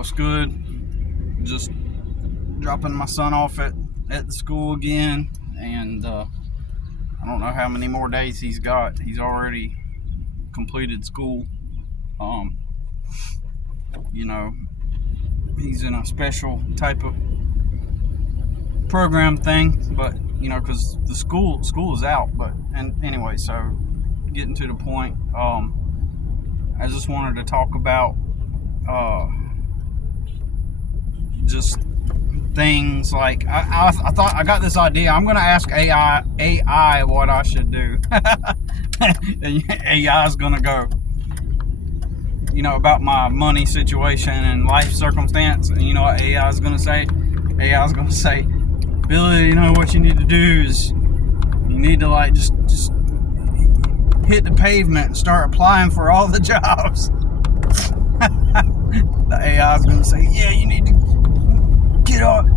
What's good? Just dropping my son off at the school again, and I don't know how many more days he's got. He's already completed school. He's in a special type of program thing, but because the school is out. Anyway, so getting to the point, I just wanted to talk about just things like I thought I got this idea. I'm gonna ask AI what I should do. And AI is gonna go, about my money situation and life circumstance, and you know what AI is gonna say? AI is gonna say, Billy, what you need to do is you need to just hit the pavement and start applying for all the jobs. The AI is gonna say, yeah, you need to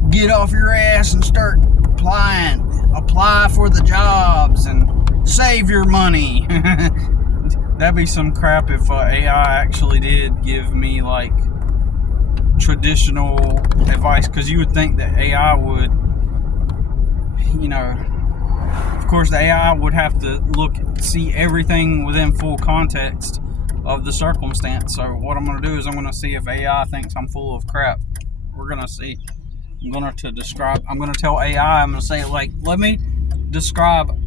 get off your ass and start apply for the jobs and save your money. That'd be some crap if AI actually did give me traditional advice, because you would think that AI would, of course the AI would have to see everything within full context of the circumstance. So what I'm going to do is I'm going to see if AI thinks I'm full of crap. We're going to see. I'm going to tell AI, I'm going to say, let me describe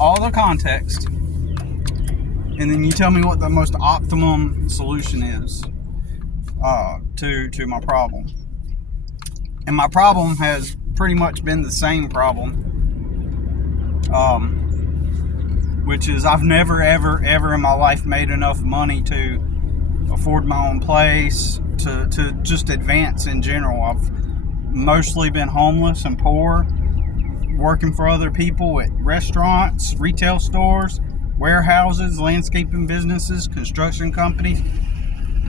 all the context, and then you tell me what the most optimum solution is to my problem. And my problem has pretty much been the same problem, which is I've never, ever, ever in my life made enough money to afford my own place, to just advance in general. I've mostly been homeless and poor, working for other people at restaurants, retail stores, warehouses, landscaping businesses, construction companies.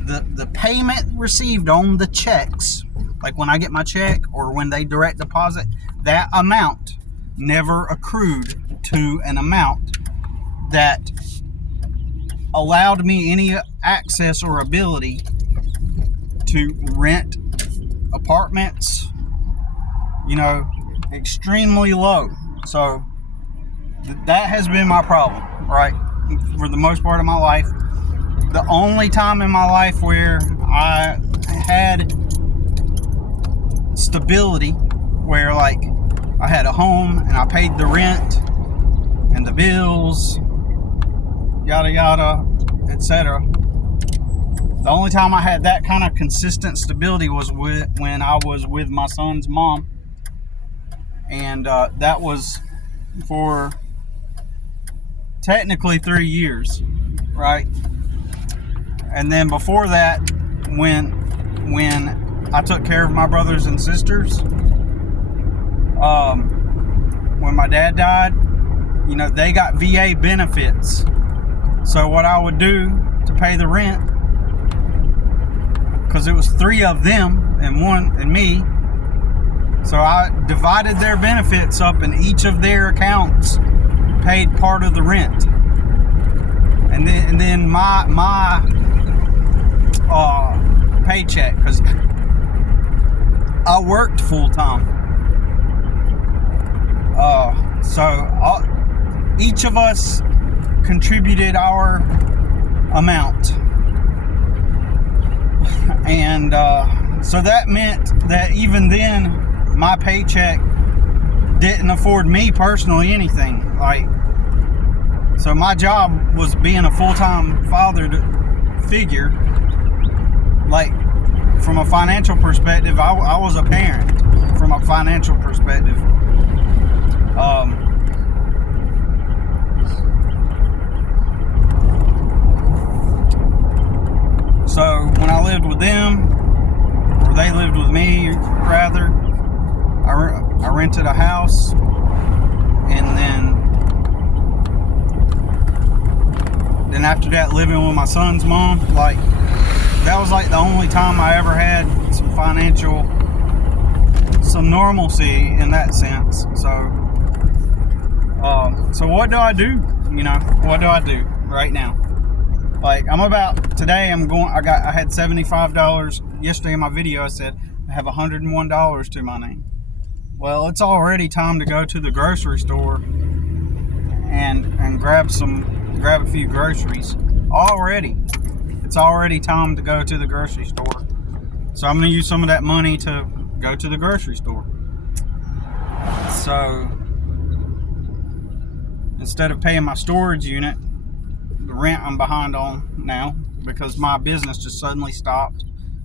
The payment received on the checks, like when I get my check or when they direct deposit, that amount never accrued to an amount that allowed me any access or ability to rent apartments, extremely low. So that has been my problem, right? For the most part of my life. The only time in my life where I had stability, where I had a home and I paid the rent and the bills, yada yada, etc. The only time I had that kind of consistent stability was when I was with my son's mom, and that was for technically 3 years, right? And then before that, when I took care of my brothers and sisters, when my dad died, they got VA benefits. So what I would do to pay the rent, because it was 3 of them and me, so I divided their benefits up, and each of their accounts paid part of the rent. And then my paycheck, because I worked full time. So each of us contributed our amount, and so that meant that even then my paycheck didn't afford me personally anything. So my job was being a full-time father figure. From a financial perspective, I was a parent from a financial perspective. So when I lived with them, or they lived with me rather, I rented a house, and then after that, living with my son's mom, that was the only time I ever had some normalcy in that sense. So what do I do? What do I do right now? Like today I had $75. Yesterday in my video I said I have $101 to my name. Well, it's already time to go to the grocery store and grab a few groceries. It's already time to go to the grocery store. So I'm going to use some of that money to go to the grocery store. So instead of paying my storage unit, the rent I'm behind on now because my business just suddenly stopped.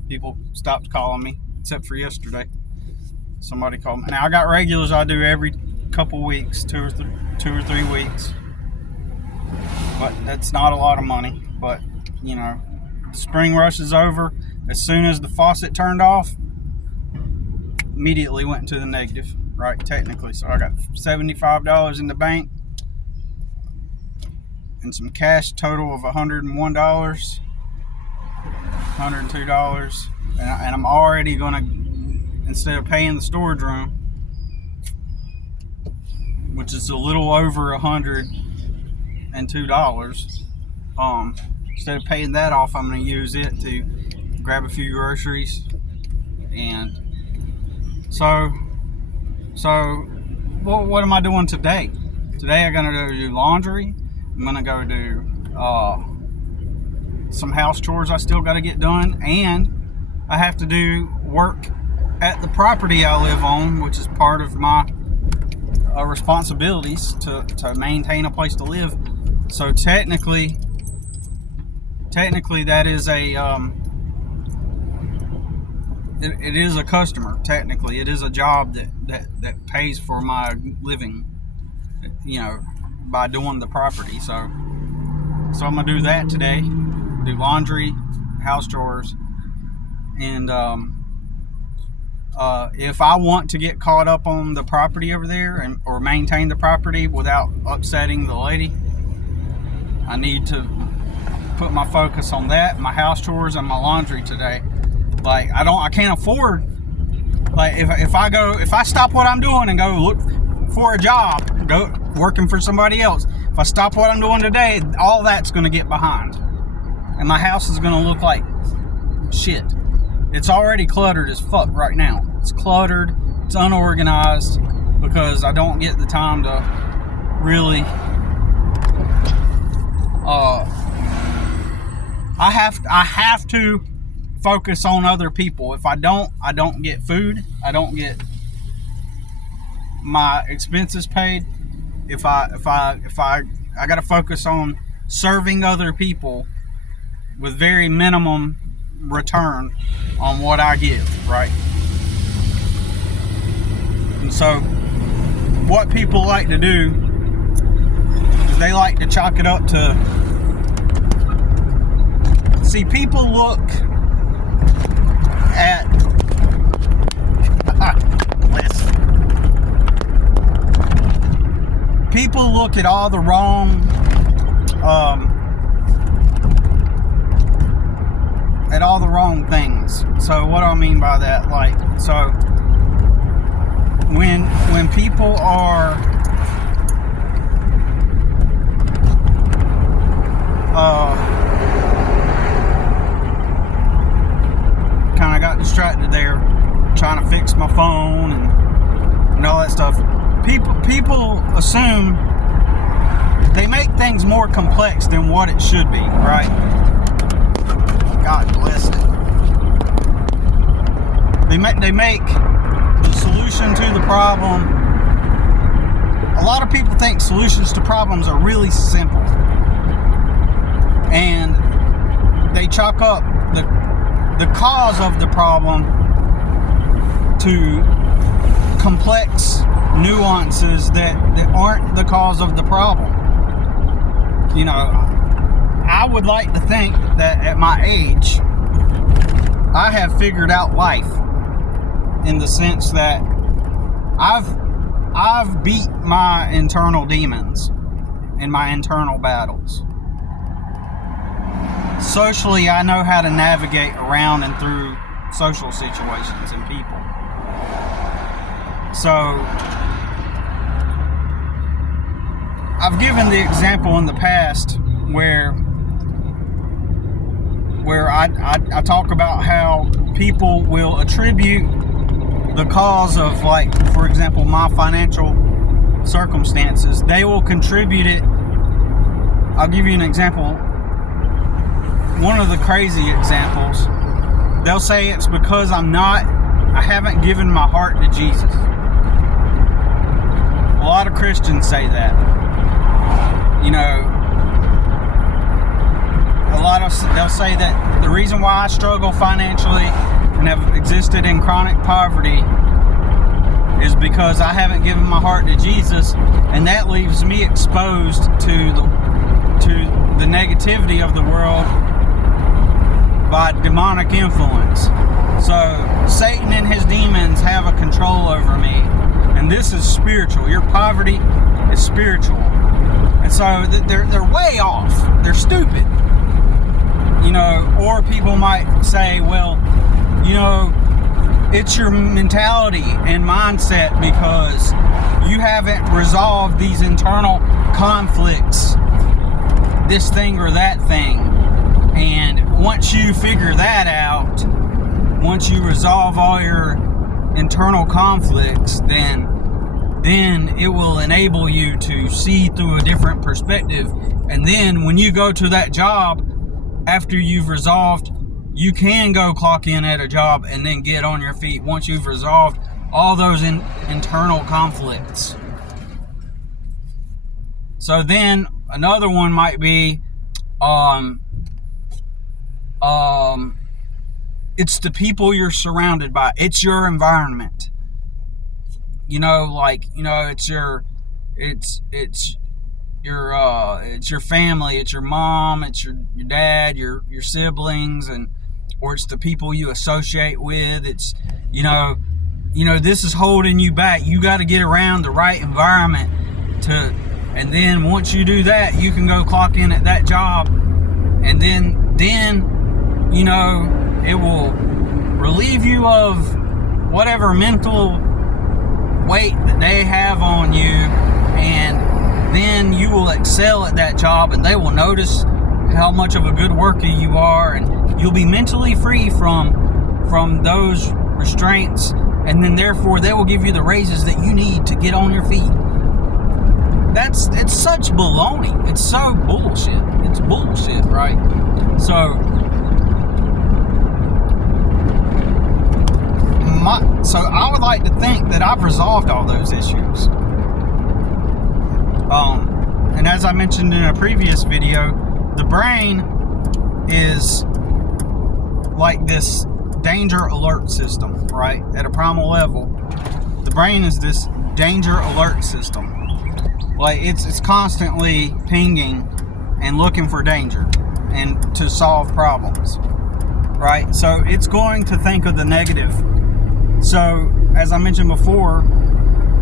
People stopped calling me, except for yesterday. Somebody called me. Now I got regulars I do every couple weeks, 2 or 3 weeks. But that's not a lot of money. But you know, the spring rush is over. As soon as the faucet turned off, immediately went into the negative, right? Technically. So I got $75 in the bank and some cash, total of $101, $102. And I'm already gonna, instead of paying the storage room, which is a little over $102, instead of paying that off, I'm going to use it to grab a few groceries. And so what am I doing today? Today I'm going to go do laundry. I'm going to go do some house chores I still got to get done, and I have to do work at the property I live on, which is part of my responsibilities to maintain a place to live. So technically that is it is a customer. Technically, it is a job that pays for my living, you know, by doing the property. So I'm gonna do that today. Do laundry, house chores, and if I want to get caught up on the property over there or maintain the property without upsetting the lady, I need to put my focus on that, my house chores, and my laundry today. Like I can't afford. Like if I stop what I'm doing and go look for a job, go working for somebody else. If I stop what I'm doing today, all that's going to get behind, and my house is going to look like shit. It's already cluttered as fuck right now. It's cluttered. It's unorganized because I don't get the time to really. I have to focus on other people. If I don't get food. I don't get my expenses paid. If I got to focus on serving other people with very minimum return on what I give, right? And so what people like to do is they like to chalk it up to, see, people look at people look at all the wrong things. So what do I mean by that? Like, so when people are kind of got distracted there trying to fix my phone and all that stuff. People assume they make things more complex than what it should be, right? God bless it. They make the solution to the problem. A lot of people think solutions to problems are really simple, and they chalk up the cause of the problem to complex nuances that aren't the cause of the problem. You know, I would like to think that at my age I have figured out life, in the sense that I've beat my internal demons and my internal battles. Socially, I know how to navigate around and through social situations and people. So I've given the example in the past where where I talk about how people will attribute the cause of, like, for example, my financial circumstances. They will contribute it. I'll give you an example. One of the crazy examples, they'll say it's because I haven't given my heart to Jesus. A lot of Christians say that. You know, they'll say that the reason why I struggle financially and have existed in chronic poverty is because I haven't given my heart to Jesus, and that leaves me exposed to the negativity of the world by demonic influence. So Satan and his demons have a control over me, and this is spiritual. Your poverty is spiritual, and so they're way off. They're stupid, you know. Or people might say, well, you know, it's your mentality and mindset because you haven't resolved these internal conflicts, this thing or that thing. And once you figure that out, once you resolve all your internal conflicts, then it will enable you to see through a different perspective. And then when you go to that job, after you've resolved, you can go clock in at a job and then get on your feet once you've resolved all those internal conflicts. So then another one might be, it's the people you're surrounded by. It's your environment. You know, like, you know, it's your family, it's your mom, it's your dad, your siblings, or it's the people you associate with. It's, you know, this is holding you back. You got to get around the right environment and then once you do that, you can go clock in at that job, and then, you know, it will relieve you of whatever mental weight that they have on you, and then you will excel at that job, and they will notice how much of a good worker you are, and you'll be mentally free from those restraints, and then therefore they will give you the raises that you need to get on your feet. It's such baloney. It's so bullshit. It's bullshit, right? So I would like to think that I've resolved all those issues. And as I mentioned in a previous video, the brain is like this danger alert system, right? At a primal level, the brain is this danger alert system. Like, it's constantly pinging and looking for danger and to solve problems, right? So it's going to think of the negative. So as I mentioned before,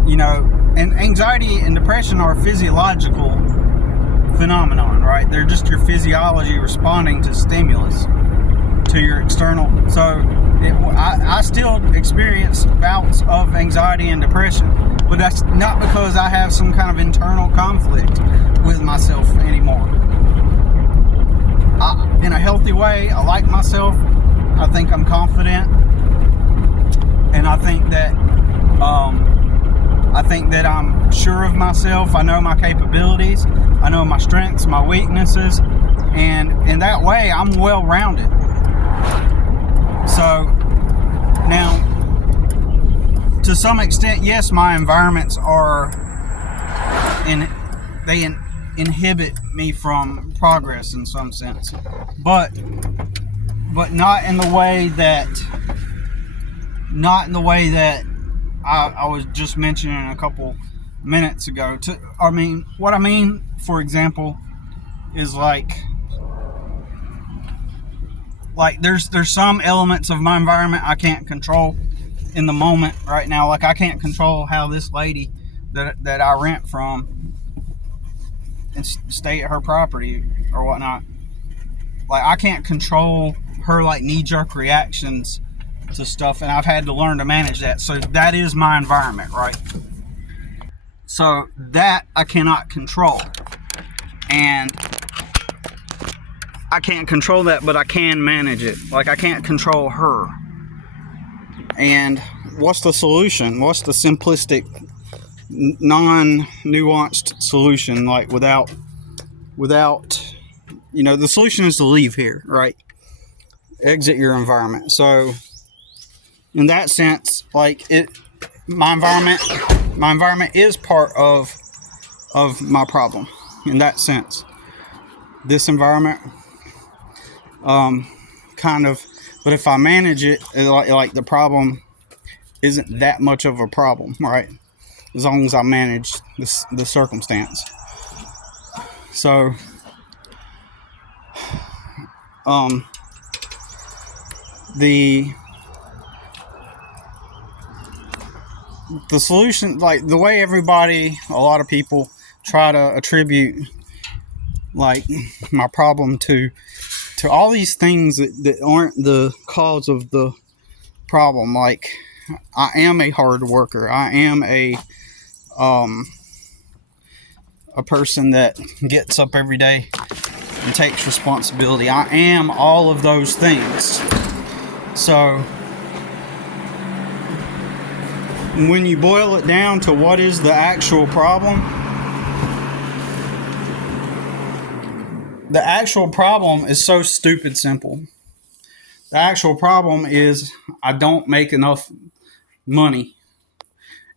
you know, and anxiety and depression are a physiological phenomenon, right? They're just your physiology responding to stimulus, to your external. So I still experience bouts of anxiety and depression, but that's not because I have some kind of internal conflict with myself anymore. In a healthy way, I like myself. I think I'm confident, and I think that I'm sure of myself. I know my capabilities. I know my strengths, my weaknesses, and in that way, I'm well-rounded. So now, to some extent, yes, my environments they inhibit me from progress in some sense, but not in the way that I was just mentioning a couple minutes ago. What I mean, for example, is like there's some elements of my environment I can't control in the moment right now. Like, I can't control how this lady that I rent from and stay at her property or whatnot. Like, I can't control her like knee-jerk reactions to stuff, and I've had to learn to manage that. So that is my environment, right? So that I cannot control. And I can't control that, but I can manage it. Like, I can't control her. And what's the solution? What's the simplistic, non-nuanced solution? Like, without, the solution is to leave here, right? Exit your environment. So, in that sense, like, my environment is part of my problem. In that sense, this environment, kind of, but if I manage it, like the problem isn't that much of a problem, right? As long as I manage the circumstance. So, the solution, like the way a lot of people try to attribute like my problem to all these things that aren't the cause of the problem. Like, I am a hard worker. I am a person that gets up every day and takes responsibility. I am all of those things. So when you boil it down to what is the actual problem, the actual problem is so stupid simple. The actual problem is I don't make enough money.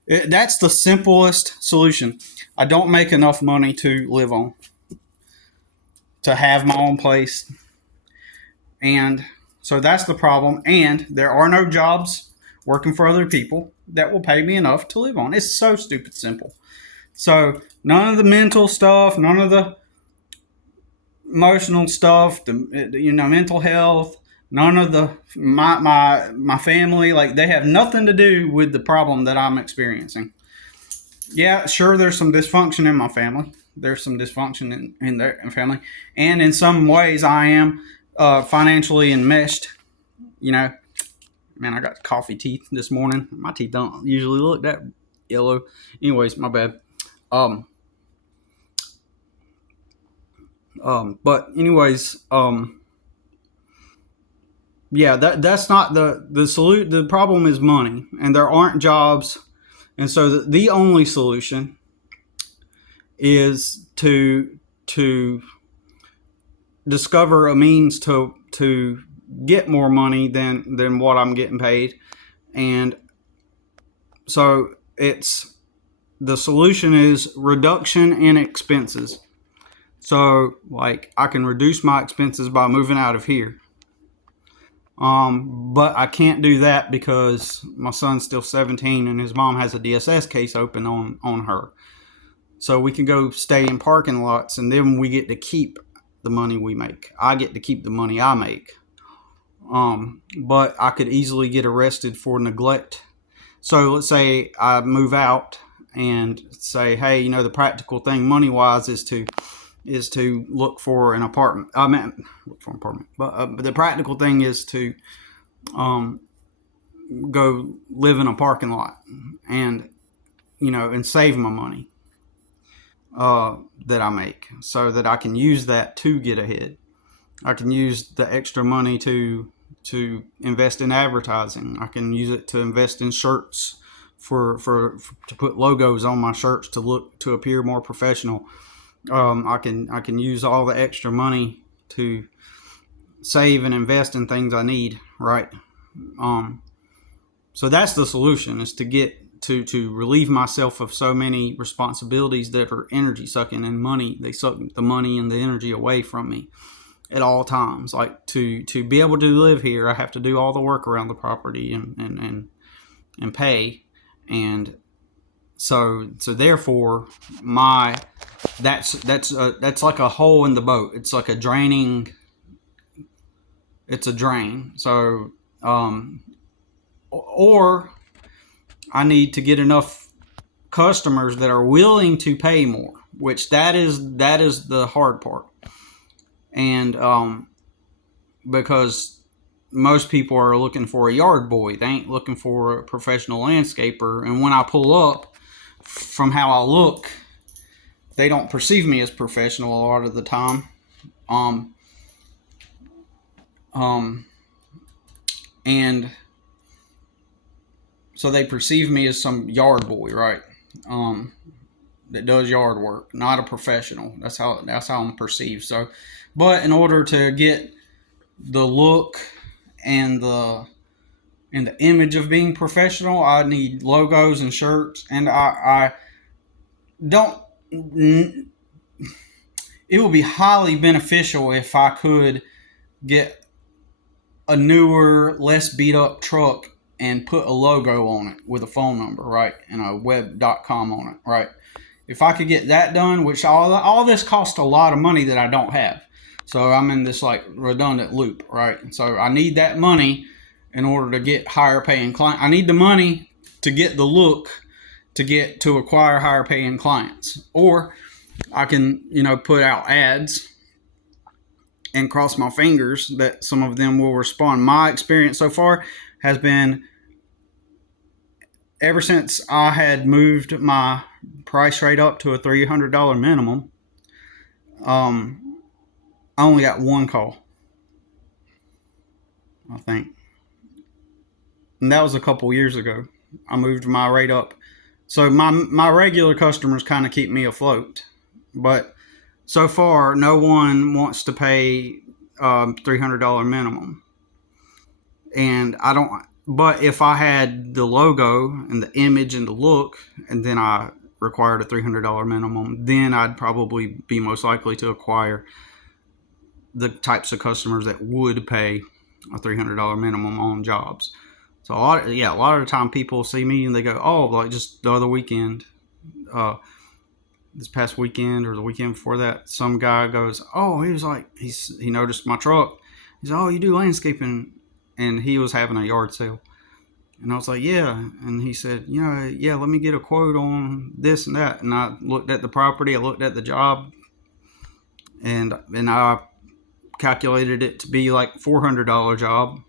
That's the simplest solution. I don't make enough money to live on, to have my own place. And so that's the problem. And there are no jobs working for other people that will pay me enough to live on. It's so stupid simple. So none of the mental stuff, none of the emotional stuff, mental health, none of the my family, like, they have nothing to do with the problem that I'm experiencing. Yeah, sure, there's some dysfunction in my family. There's some dysfunction in their family, and in some ways, I am financially enmeshed. Man, I got coffee teeth this morning. My teeth don't usually look that yellow. Anyways, my bad. But anyways, yeah, that's not the solution. The problem is money, and there aren't jobs, and so the only solution is to discover a means to get more money than what I'm getting paid. And so the solution is reduction in expenses. So, like, I can reduce my expenses by moving out of here. But I can't do that because my son's still 17 and his mom has a DSS case open on her. So we can go stay in parking lots, and then we get to keep the money we make. I get to keep the money I make. But I could easily get arrested for neglect. So let's say I move out and say, hey, the practical thing money-wise is to look for an apartment. I meant look for an apartment, but the practical thing is to go live in a parking lot and save my money that I make, so that I can use that to get ahead. I can use the extra money to invest in advertising. I can use it to invest in shirts to put logos on my shirts to appear more professional. I can use all the extra money to save and invest in things I need, right? So that's the solution, is to get to relieve myself of so many responsibilities that are energy sucking, and money. They suck the money and the energy away from me at all times. Like, to be able to live here, I have to do all the work around the property and pay. And so therefore that's like a hole in the boat. It's like it's a drain. So or I need to get enough customers that are willing to pay more, which that is the hard part. And because most people are looking for a yard boy, they ain't looking for a professional landscaper. And when I pull up, from how I look, they don't perceive me as professional a lot of the time. Um, and so they perceive me as some yard boy, right? Um, that does yard work, not a professional. That's how I'm perceived. So, but in order to get the look and the image of being professional, I need logos and shirts, and I don't. It would be highly beneficial if I could get a newer, less beat up truck and put a logo on it with a phone number, right, and a web.com on it, right. If I could get that done, which all this costs a lot of money that I don't have, so I'm in this like redundant loop, right? So I need that money in order to get higher paying clients. I need the money to get the look to acquire higher paying clients, or I can put out ads and cross my fingers that some of them will respond. My experience so far has been, ever since I had moved my price rate up to a $300 minimum, I only got one call, I think. And that was a couple years ago. I moved my rate up. So my regular customers kind of keep me afloat. But so far, no one wants to pay $300 minimum. And I don't. But if I had the logo and the image and the look, and then I required a $300 minimum, then I'd probably be most likely to acquire the types of customers that would pay a $300 minimum on jobs. So a lot of the time people see me and they go, oh, like just the other weekend, this past weekend or the weekend before that, some guy goes, oh, he noticed my truck. He's, oh, you do landscaping, and he was having a yard sale. And I was like, yeah. And he said, yeah, let me get a quote on this and that. And I looked at the property, I looked at the job, and I calculated it to be like $400 job.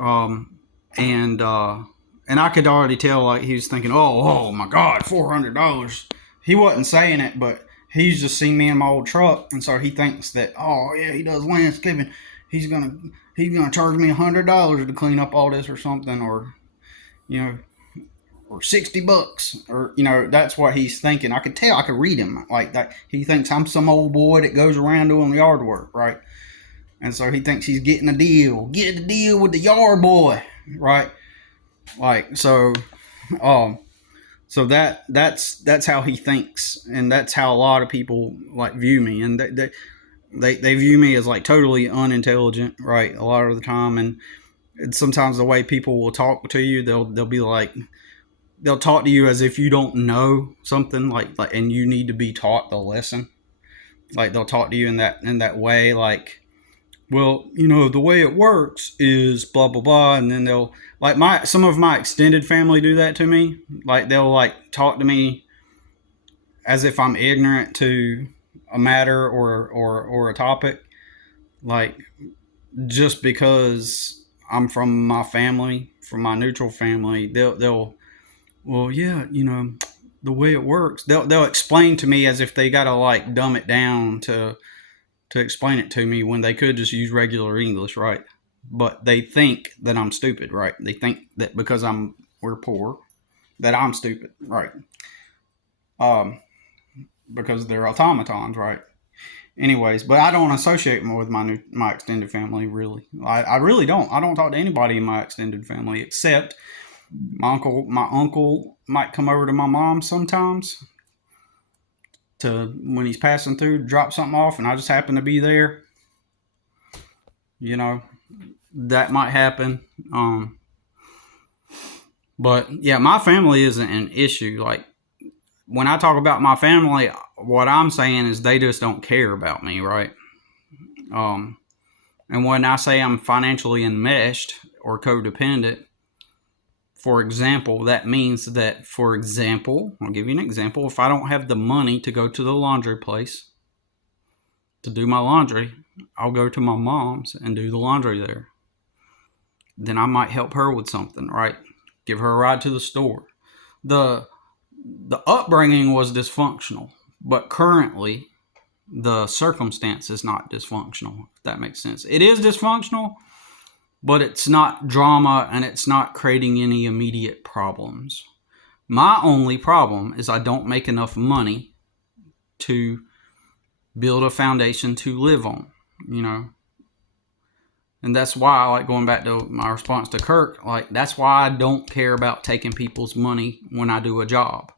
And I could already tell, like, he was thinking, oh my God, $400. He wasn't saying it, but he's just seen me in my old truck, and so he thinks that, oh yeah, he does landscaping. He's gonna charge me $100 to clean up all this or something, or or $60, or that's what he's thinking. I could tell, I could read him like that. He thinks I'm some old boy that goes around doing yard work, right? And so he thinks he's getting a deal. Get the deal with the yard boy, right? Like so, so that's how he thinks, and that's how a lot of people like view me, and they view me as like totally unintelligent, right? A lot of the time, and sometimes the way people will talk to you, they'll be like, they'll talk to you as if you don't know something, like and you need to be taught the lesson. Like they'll talk to you in that way, like, well, the way it works is blah blah blah, and then they'll like some of my extended family do that to me. Like they'll like talk to me as if I'm ignorant to a matter or a topic, like just because I'm from my family, from my neutral family. They'll well, yeah, the way it works. They'll explain to me as if they gotta like dumb it down to explain it to me when they could just use regular English, right? But they think that I'm stupid, right? They think that because we're poor, that I'm stupid, right? Um, because they're automatons, right? Anyways, but I don't associate more with my extended family, really. I really don't. I don't talk to anybody in my extended family except my uncle. My uncle might come over to my mom sometimes to when he's passing through to drop something off, and I just happen to be there. That might happen. But yeah, my family isn't an issue. Like when I talk about my family, what I'm saying is they just don't care about me, right? And when I say I'm financially enmeshed or codependent, for example, that means that, for example, I'll give you an example. If I don't have the money to go to the laundry place to do my laundry, I'll go to my mom's and do the laundry there. Then I might help her with something, right? Give her a ride to the store. The upbringing was dysfunctional, but currently The circumstance is not dysfunctional, if that makes sense. It is dysfunctional, but it's not drama and it's not creating any immediate problems. My only problem is I don't make enough money to build a foundation to live on, you know. And that's why, like, going back to my response to Kirk, like, that's why I don't care about taking people's money when I do a job.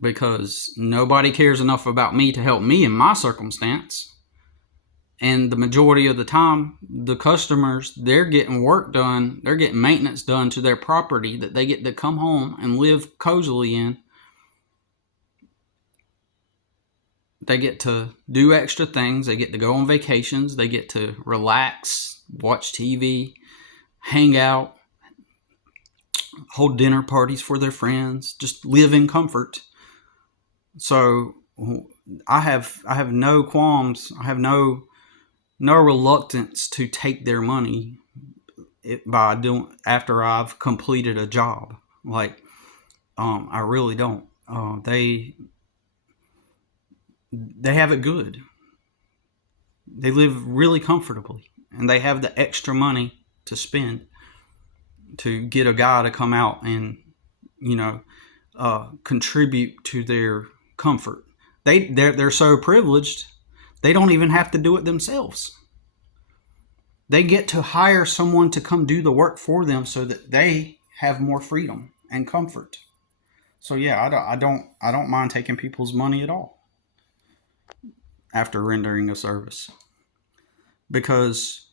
Because nobody cares enough about me to help me in my circumstance. And the majority of the time, the customers, they're getting work done, they're getting maintenance done to their property that they get to come home and live cozily in. They get to do extra things. They get to go on vacations. They get to relax, watch TV, hang out, hold dinner parties for their friends, just live in comfort. So I have no qualms. I have no reluctance to take their money by doing after I've completed a job. Like, I really don't. They have it good. They live really comfortably, and they have the extra money to spend to get a guy to come out and, you know, contribute to their comfort. They're so privileged, they don't even have to do it themselves. They get to hire someone to come do the work for them so that they have more freedom and comfort. So yeah, I don't mind taking people's money at all after rendering a service. Because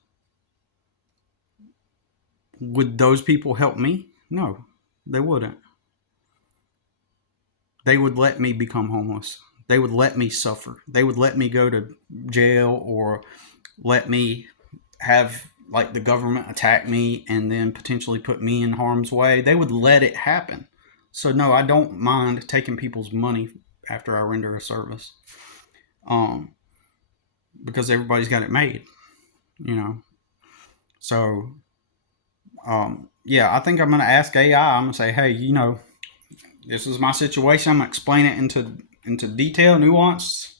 would those people help me? No, they wouldn't. They would let me become homeless. They would let me suffer. They would let me go to jail, or let me have, like, the government attack me and then potentially put me in harm's way. They would let it happen. So no, I don't mind taking people's money after I render a service. Because everybody's got it made, you know. So, yeah, I think I'm going to ask AI. I'm going to say, hey, you know, this is my situation. I'm going to explain it into detail, nuance,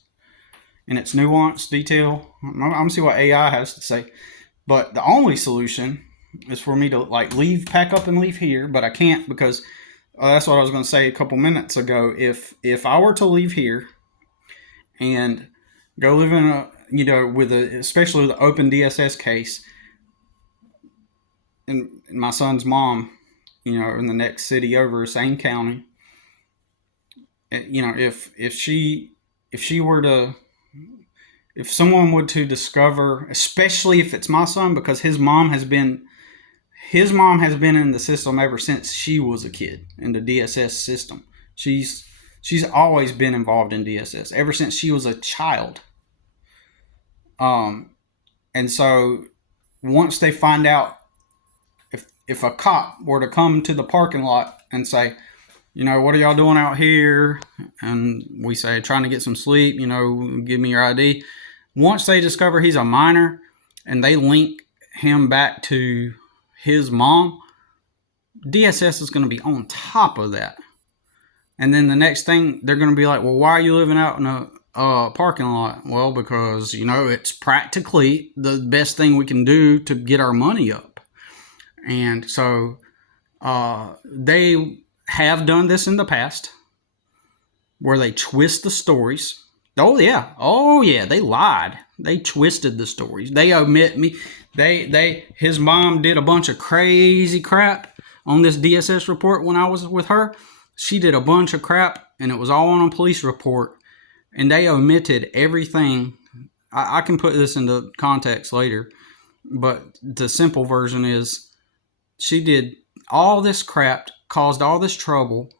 in its nuance, detail. I'm going to see what AI has to say. But the only solution is for me to, like, pack up and leave here, but I can't because that's what I was going to say a couple minutes ago. If I were to leave here and go live in a, you know, especially with the open DSS case, and my son's mom, you know, in the next city over, same county, you know, if someone were to discover, especially if it's my son, because his mom has been in the system ever since she was a kid, in the DSS system. She's always been involved in DSS ever since she was a child. And so once they find out, if a cop were to come to the parking lot and say, you know, what are y'all doing out here? And we say, trying to get some sleep, you know, give me your ID. Once they discover he's a minor and they link him back to his mom, DSS is going to be on top of that. And then the next thing, they're going to be like, well, why are you living out in a parking lot? Well, because, you know, it's practically the best thing we can do to get our money up. And so they have done this in the past, where they twist the stories. Oh yeah, they lied. They twisted the stories. They omit me. His mom did a bunch of crazy crap on this DSS report when I was with her. She did a bunch of crap, and it was all on a police report, and they omitted everything. I can put this into context later, but the simple version is she did all this crap, caused all this trouble,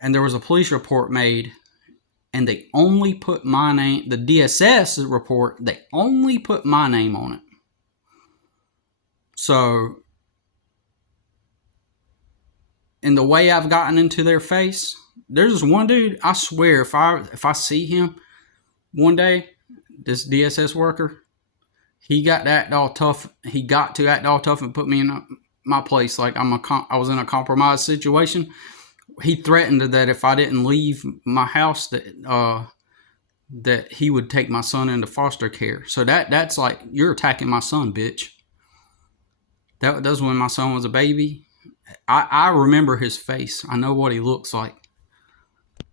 and there was a police report made, and they only put my name, the DSS report, they only put my name on it. So, in the way I've gotten into their face, there's this one dude, I swear, if I see him one day, this DSS worker, he got to act all tough. He got to act all tough and put me in my place like I was in a compromised situation. He threatened that if I didn't leave my house, that that he would take my son into foster care. So that's like, you're attacking my son, bitch. That was when my son was a baby. I remember his face. I know what he looks like.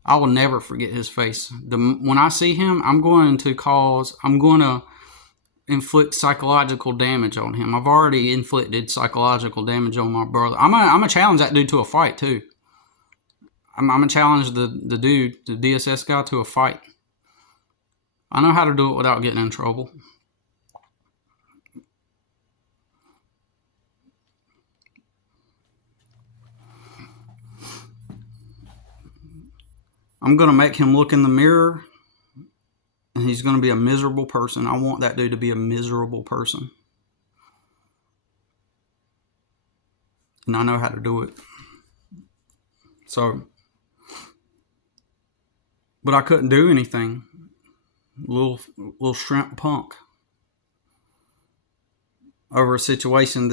I will never forget his face. When I see him, I'm going to inflict psychological damage on him. I've already inflicted psychological damage on my brother. I'm gonna challenge that dude to a fight too. I'm gonna challenge the dude, the DSS guy, to a fight. I know how to do it without getting in trouble. I'm gonna make him look in the mirror, and he's gonna be a miserable person. I want that dude to be a miserable person. And I know how to do it. So, but I couldn't do anything. Little shrimp punk. Over a situation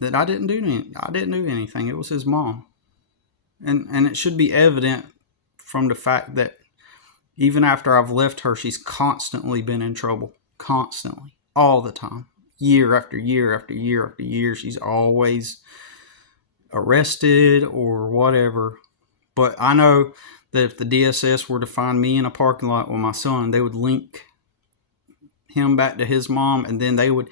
that I didn't do anything. It was his mom. And it should be evident from the fact that even after I've left her, she's constantly been in trouble. Constantly. All the time. Year after year after year after year. She's always arrested or whatever. But I know that if the DSS were to find me in a parking lot with my son, they would link him back to his mom, and then they would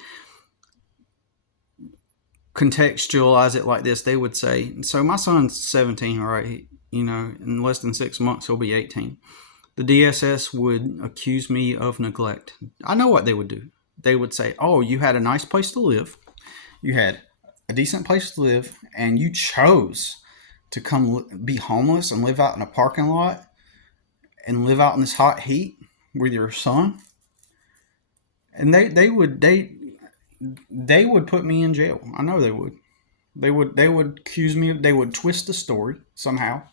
contextualize it like this. They would say, so my son's 17, right? In less than 6 months, he'll be 18. The DSS would accuse me of neglect. I know what they would do. They would say, oh, you had a nice place to live. You had a decent place to live, and you chose to come be homeless and live out in a parking lot and live out in this hot heat with your son. And they would put me in jail. I know they would. They would accuse me. They would twist the story somehow.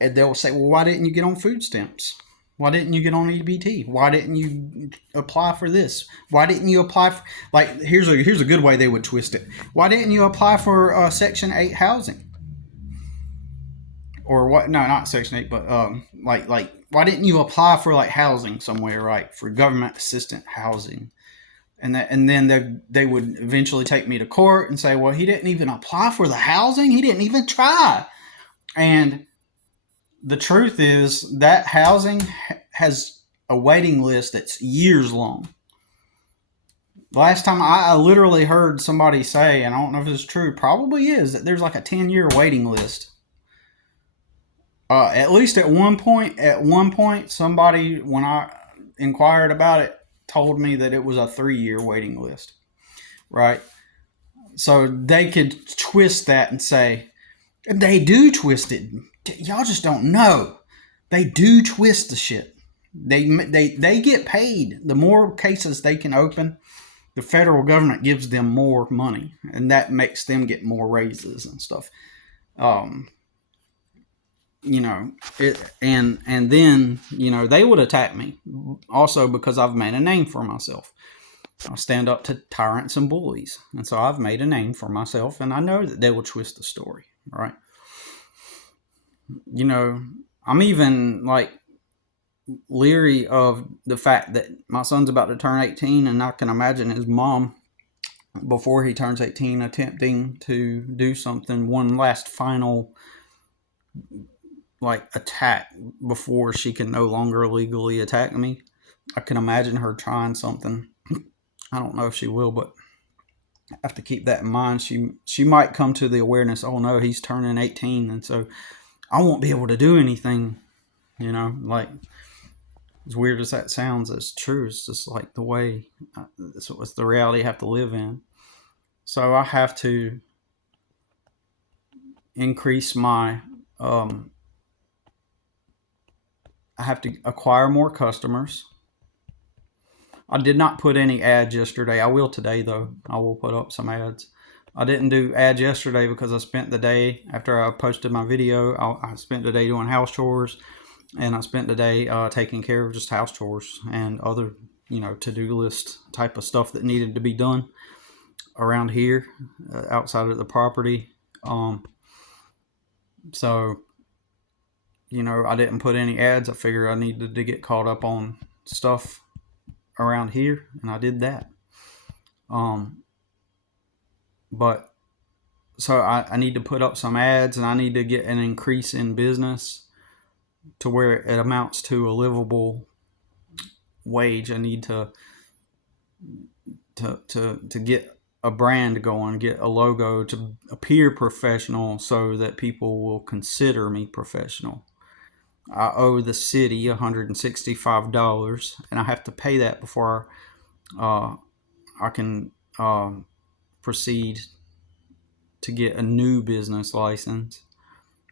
And they'll say, well, why didn't you get on food stamps? Why didn't you get on EBT? Why didn't you apply for this? Why didn't you apply for, like, here's a good way they would twist it. Why didn't you apply for Section 8 housing? Or what? No, not Section 8, but like why didn't you apply for like housing somewhere, right? For government assistant housing. And then they would eventually take me to court and say, well, he didn't even apply for the housing. He didn't even try. And the truth is that housing has a waiting list that's years long. Last time I literally heard somebody say, and I don't know if it's true, probably is, that there's like a 10-year waiting list. At least at one point, somebody, when I inquired about it, told me that it was a 3-year waiting list, right? So they could twist that and say, and they do twist it. Y'all just don't know. They do twist the shit. They get paid. The more cases they can open, the federal government gives them more money, and that makes them get more raises and stuff. And then they would attack me also because I've made a name for myself. I stand up to tyrants and bullies, and so I've made a name for myself, and I know that they will twist the story, right? I'm even like leery of the fact that my son's about to turn 18, and I can imagine his mom, before he turns 18, attempting to do something, one last final like attack before she can no longer legally attack me. I can imagine her trying something. I don't know if she will, but I have to keep that in mind. She might come to the awareness, oh no, he's turning 18, and so I won't be able to do anything. Like, as weird as that sounds, it's true. It's just like the way, it's the reality I have to live in. So I have to increase my, I have to acquire more customers. I did not put any ads yesterday. I will today, though. I will put up some ads. I didn't do ads yesterday because I spent the day, after I posted my video, I spent the day doing house chores, and I spent the day taking care of just house chores and other, to-do list type of stuff that needed to be done around here, outside of the property. So, I didn't put any ads. I figured I needed to get caught up on stuff around here, and I did that. But so I need to put up some ads, and I need to get an increase in business to where it amounts to a livable wage. I need to get a brand going, get a logo to appear professional so that people will consider me professional. I owe the city $165, and I have to pay that before I can proceed to get a new business license.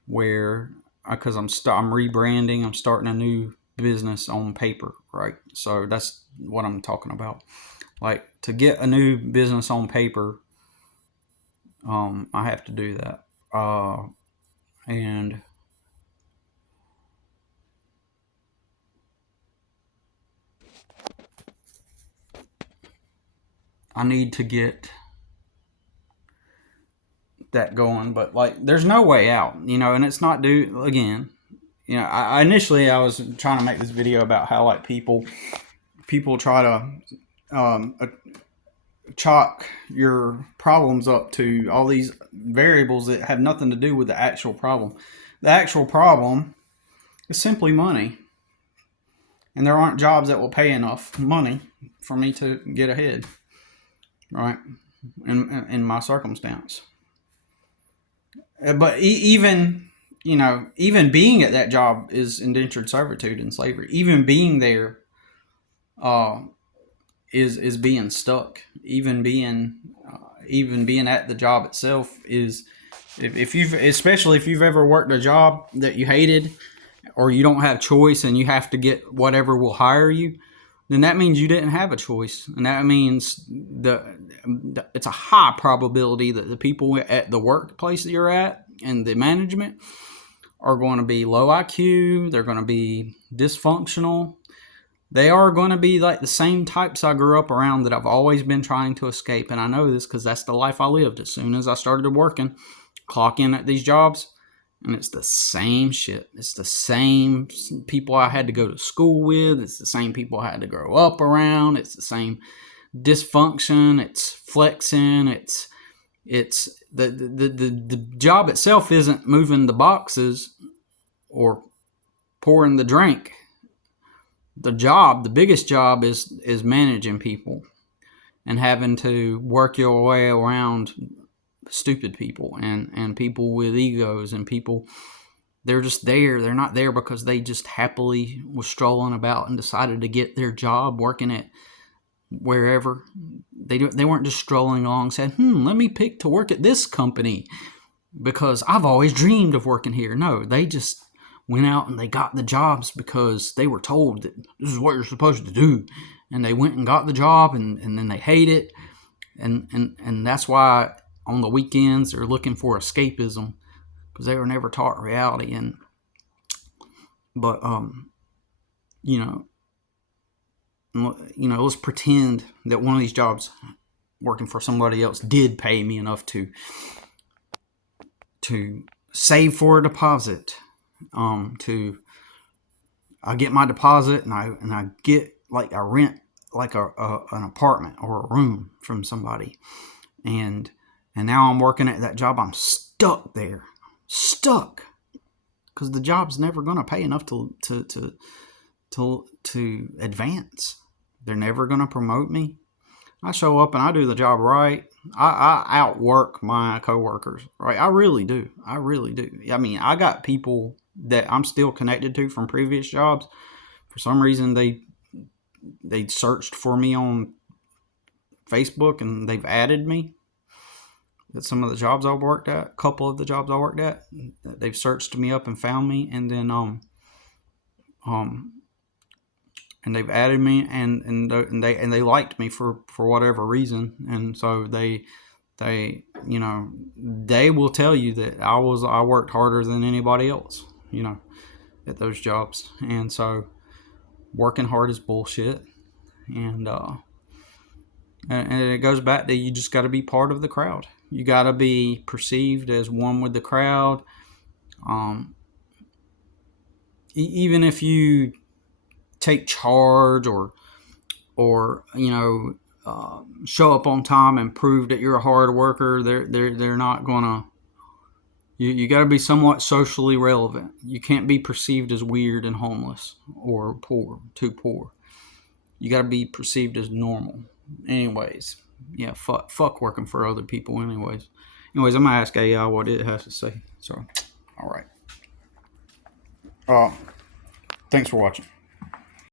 Where because I'm rebranding, I'm starting a new business on paper, right? So that's what I'm talking about. Like, to get a new business on paper, I have to do that, and I need to get that going. But like, there's no way out, and it's not due again. I initially I was trying to make this video about how like people try to chalk your problems up to all these variables that have nothing to do with the actual problem. The actual problem is simply money, and there aren't jobs that will pay enough money for me to get ahead, right? In my circumstance. But even being at that job is indentured servitude and slavery. Even being there is being stuck. Even being at the job itself is, especially if you've ever worked a job that you hated, or you don't have choice and you have to get whatever will hire you, then that means you didn't have a choice, and that means it's a high probability that the people at the workplace that you're at and the management are going to be low IQ. They're going to be dysfunctional. They are going to be like the same types I grew up around that I've always been trying to escape, and I know this because that's the life I lived. As soon as I started working, clock in at these jobs, and it's the same shit. It's the same people I had to go to school with. It's the same people I had to grow up around. It's the same dysfunction. It's flexing. It's the job itself isn't moving the boxes or pouring the drink. The biggest job is managing people and having to work your way around stupid people and people with egos, and people, they're just there. They're not there because they just happily was strolling about and decided to get their job working at wherever. They weren't just strolling along saying, let me pick to work at this company because I've always dreamed of working here. No, they just went out and they got the jobs because they were told that this is what you're supposed to do, and they went and got the job, and then they hate it, and that's why on the weekends they're looking for escapism, because they were never taught reality. But let's pretend that one of these jobs working for somebody else did pay me enough to save for a deposit. I get my deposit, and I get like I rent like an apartment or a room from somebody, and now I'm working at that job. I'm stuck there, because the job's never gonna pay enough to advance. They're never gonna promote me. I show up and I do the job right. I outwork my coworkers, right? I really do. I mean, I got people that I'm still connected to from previous jobs. For some reason, they searched for me on Facebook and they've added me. At some of the jobs I worked at, a couple of the jobs I worked at, they've searched me up and found me, and then and they've added me, and they liked me for whatever reason, and so they will tell you that I worked harder than anybody else, at those jobs. And so working hard is bullshit, and it goes back to, you just got to be part of the crowd. You got to be perceived as one with the crowd. even if you take charge or show up on time and prove that you're a hard worker, they're not gonna. You got to be somewhat socially relevant. You can't be perceived as weird and homeless or poor, too poor. You got to be perceived as normal. Anyways, yeah, fuck working for other people. Anyways, I'm gonna ask AI what it has to say. So, all right. Uh, thanks for watching.